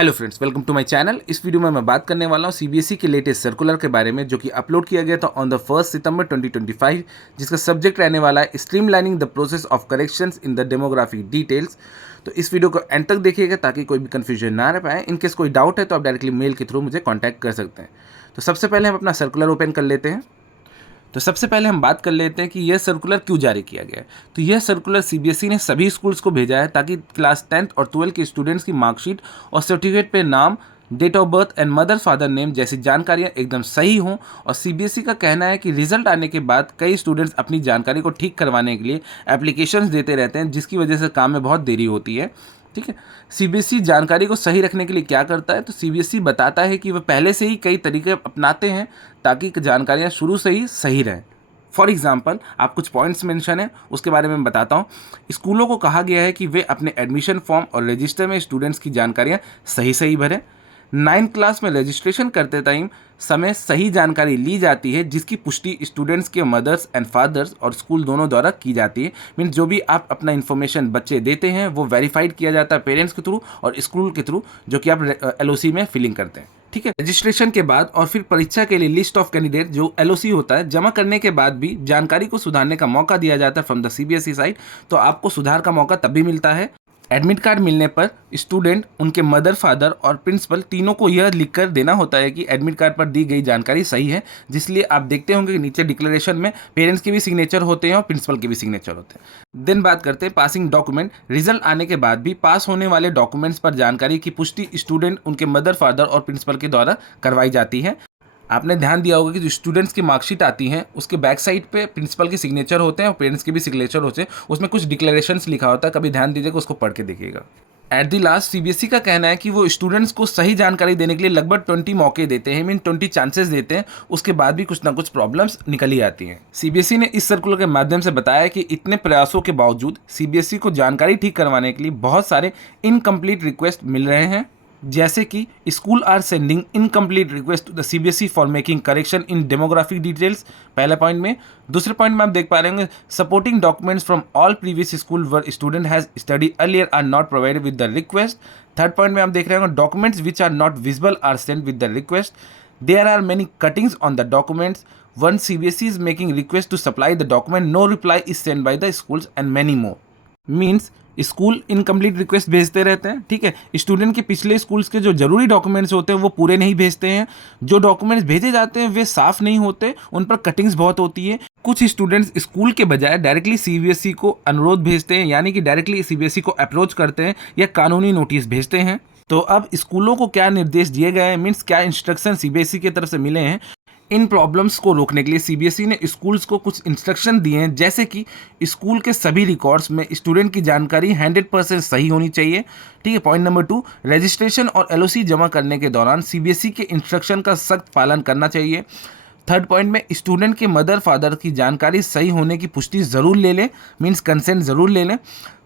Hello friends, welcome to my channel. इस video में मैं बात करने वाला हूँ सीबीएसई के लेटेस्ट सर्कुलर के बारे में, जो कि अपलोड किया गया था ऑन द 1 सितंबर 2025, जिसका सब्जेक्ट रहने वाला है streamlining the process of corrections in the demographic details. तो इस वीडियो को एंड तक देखिएगा ताकि कोई भी कन्फ्यूजन ना रह पाए। इनकेस कोई डाउट है तो आप डायरेक्टली मेल के थ्रू मुझे कॉन्टैक्ट कर सकते हैं। तो सबसे पहले हम अपना सर्कुलर ओपन कर लेते हैं। तो सबसे पहले हम बात कर लेते हैं कि यह सर्कुलर क्यों जारी किया गया है। तो यह सर्कुलर सीबीएसई ने सभी स्कूल्स को भेजा है ताकि क्लास 10th और 12th के स्टूडेंट्स की मार्कशीट और सर्टिफिकेट पे नाम, date of birth and mother father name जैसी जानकारियां एकदम सही हों। और सीबीएसई का कहना है कि रिजल्ट आने के बाद कई स्टूडेंट्स अपनी जानकारी को ठीक करवाने के लिए एप्लीकेशंस देते रहते हैं, जिसकी वजह से काम में बहुत देरी होती है। ठीक है, सीबीएसई जानकारी को सही रखने के लिए क्या करता है, तो सीबीएसई बताता है कि वह पहले से ही कई तरीके अपनाते हैं ताकि जानकारियाँ शुरू से ही सही रहें। फॉर एग्जाम्पल, आप कुछ पॉइंट्स मेंशन है उसके बारे में बताता हूँ। स्कूलों को कहा गया है कि वे अपने एडमिशन फॉर्म और रजिस्टर में स्टूडेंट्स की जानकारियाँ सही भरें। 9th क्लास में रजिस्ट्रेशन करते टाइम समय सही जानकारी ली जाती है, जिसकी पुष्टि स्टूडेंट्स के मदर्स एंड फादर्स और स्कूल दोनों द्वारा की जाती है। मीन जो भी आप अपना इन्फॉर्मेशन बच्चे देते हैं वो वेरीफाइड किया जाता है पेरेंट्स के थ्रू और स्कूल के थ्रू, जो कि आप एलओसी में फिलिंग करते हैं। ठीक है, रजिस्ट्रेशन के बाद और फिर परीक्षा के लिए लिस्ट ऑफ कैंडिडेट जो एलओसी होता है जमा करने के बाद भी जानकारी को सुधारने का मौका दिया जाता है फ्रॉम द सीबीएसई साइड। तो आपको सुधार का मौका तब भी मिलता है। एडमिट कार्ड मिलने पर स्टूडेंट, उनके मदर फादर और प्रिंसिपल तीनों को यह लिखकर देना होता है कि एडमिट कार्ड पर दी गई जानकारी सही है। जिसलिए आप देखते होंगे कि नीचे डिक्लेरेशन में पेरेंट्स के भी सिग्नेचर होते हैं और प्रिंसिपल के भी सिग्नेचर होते हैं। देन बात करते हैं पासिंग डॉक्यूमेंट। रिजल्ट आने के बाद भी पास होने वाले डॉक्यूमेंट्स पर जानकारी की पुष्टि स्टूडेंट, उनके मदर फादर और प्रिंसिपल के द्वारा करवाई जाती है। आपने ध्यान दिया होगा कि जो स्टूडेंट्स की मार्कशीट आती हैं उसके बैक साइड पे प्रिंसिपल के सिग्नेचर होते हैं और पेरेंट्स के भी सिग्नेचर होते हैं। उसमें कुछ डिक्लेरेशंस लिखा होता है, कभी ध्यान दीजिएगा, उसको पढ़ के देखिएगा। एट द लास्ट सीबीएसई का कहना है कि वो स्टूडेंट्स को सही जानकारी देने के लिए लगभग 20 मौके देते हैं, मीन 20 चांसेस देते हैं। उसके बाद भी कुछ ना कुछ प्रॉब्लम्स निकल ही आती हैं। सीबीएसई ने इस सर्कुलर के माध्यम से बताया कि इतने प्रयासों के बावजूद सीबीएसई को जानकारी ठीक करवाने के लिए बहुत सारे इनकम्प्लीट रिक्वेस्ट मिल रहे हैं, जैसे कि school are sending incomplete request to the CBSE for making correction in demographic details, पहले पॉइंट में। दूसरे पॉइंट में आप देख पा रहे होंगे supporting documents from all previous school where student has study earlier are not provided with the request. Third point में आप देख रहे होंगे documents which are not visible are sent with the request. There are many cuttings on the documents. One CBSE is making request to supply the document, no reply is sent by the schools and many more. Means school incomplete request भेजते रहते हैं। ठीक है, student के पिछले schools के जो जरूरी डॉक्यूमेंट्स होते हैं वो पूरे नहीं भेजते हैं। जो डॉक्यूमेंट्स भेजे जाते हैं वे साफ नहीं होते, उन पर कटिंग्स बहुत होती है। कुछ स्टूडेंट्स स्कूल के बजाय डायरेक्टली सीबीएसई को अनुरोध भेजते हैं, यानी कि डायरेक्टली सीबीएसई को अप्रोच करते हैं या कानूनी नोटिस भेजते हैं। तो अब स्कूलों को क्या निर्देश दिए गए हैं, मीन्स क्या इंस्ट्रक्शन सीबीएसई की तरफ से मिले हैं, इन प्रॉब्लम्स को रोकने के लिए सीबीएसई ने स्कूल्स को कुछ इंस्ट्रक्शन दिए हैं। जैसे कि स्कूल के सभी रिकॉर्ड्स में स्टूडेंट की जानकारी 100% सही होनी चाहिए। ठीक है, पॉइंट नंबर 2, रजिस्ट्रेशन और एलओसी जमा करने के दौरान सीबीएसई के इंस्ट्रक्शन का सख्त पालन करना चाहिए। थर्ड पॉइंट में स्टूडेंट के मदर फादर की जानकारी सही होने की पुष्टि ज़रूर ले लें, मीन्स कंसेंट ज़रूर ले लें।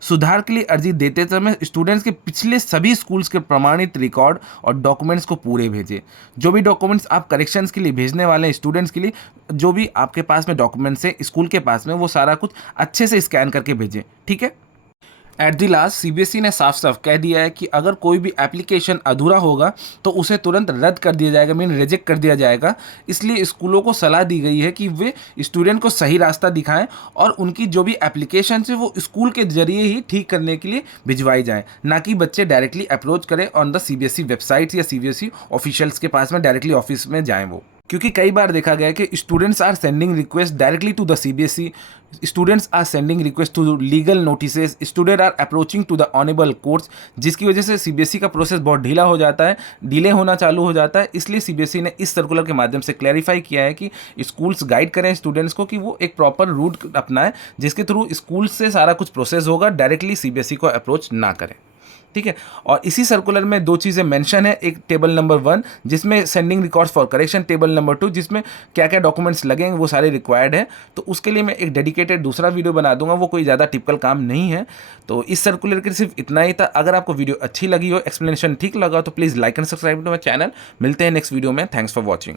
सुधार के लिए अर्जी देते समय स्टूडेंट्स के पिछले सभी स्कूल्स के प्रमाणित रिकॉर्ड और डॉक्यूमेंट्स को पूरे भेजें। जो भी डॉक्यूमेंट्स आप करेक्शंस के लिए भेजने वाले हैं स्टूडेंट्स के लिए, जो भी आपके पास में डॉक्यूमेंट्स है स्कूल के पास में, वो सारा कुछ अच्छे से स्कैन करके भेजें। ठीक है, एट दी लास्ट सीबीएसई ने साफ साफ कह दिया है कि अगर कोई भी एप्लीकेशन अधूरा होगा तो उसे तुरंत रद्द कर दिया जाएगा, मीन रिजेक्ट कर दिया जाएगा। इसलिए स्कूलों को सलाह दी गई है कि वे स्टूडेंट को सही रास्ता दिखाएं और उनकी जो भी एप्लीकेशन है वो स्कूल के जरिए ही ठीक करने के लिए भिजवाई जाएं, ना कि बच्चे डायरेक्टली अप्रोच करें ऑन द सीबीएसई वेबसाइट या सीबीएसई ऑफिशियल्स के पास में डायरेक्टली ऑफिस में जाएँ वो। क्योंकि कई बार देखा गया है कि students are sending request directly to the CBSE, students are sending request to legal notices, student are approaching to the honourable courts, जिसकी वजह से सीबीएसई का प्रोसेस बहुत ढीला हो जाता है, डिले होना चालू हो जाता है। इसलिए सीबीएसई ने इस सर्कुलर के माध्यम से क्लैरिफाई किया है कि स्कूल्स गाइड करें स्टूडेंट्स को कि वो एक प्रॉपर रूट अपनाएं, जिसके थ्रू स्कूल से सारा कुछ प्रोसेस होगा, डायरेक्टली सीबीएसई को अप्रोच ना करें। ठीक है, और इसी सर्कुलर में 2 चीज़ें मेंशन है। एक टेबल नंबर 1 जिसमें sending records for correction, table number 2 जिसमें क्या क्या डॉक्यूमेंट्स लगेंगे वो सारे रिक्वायर्ड है। तो उसके लिए मैं एक डेडिकेटेड दूसरा वीडियो बना दूंगा, वो कोई ज़्यादा टिपिकल काम नहीं है। तो इस सर्कुलर के सिर्फ इतना ही था। अगर आपको वीडियो अच्छी लगी हो, एक्सप्लेनेशन ठीक लगा हो, तो please like and subscribe to my channel. मिलते हैं नेक्स्ट वीडियो में। Thanks for watching.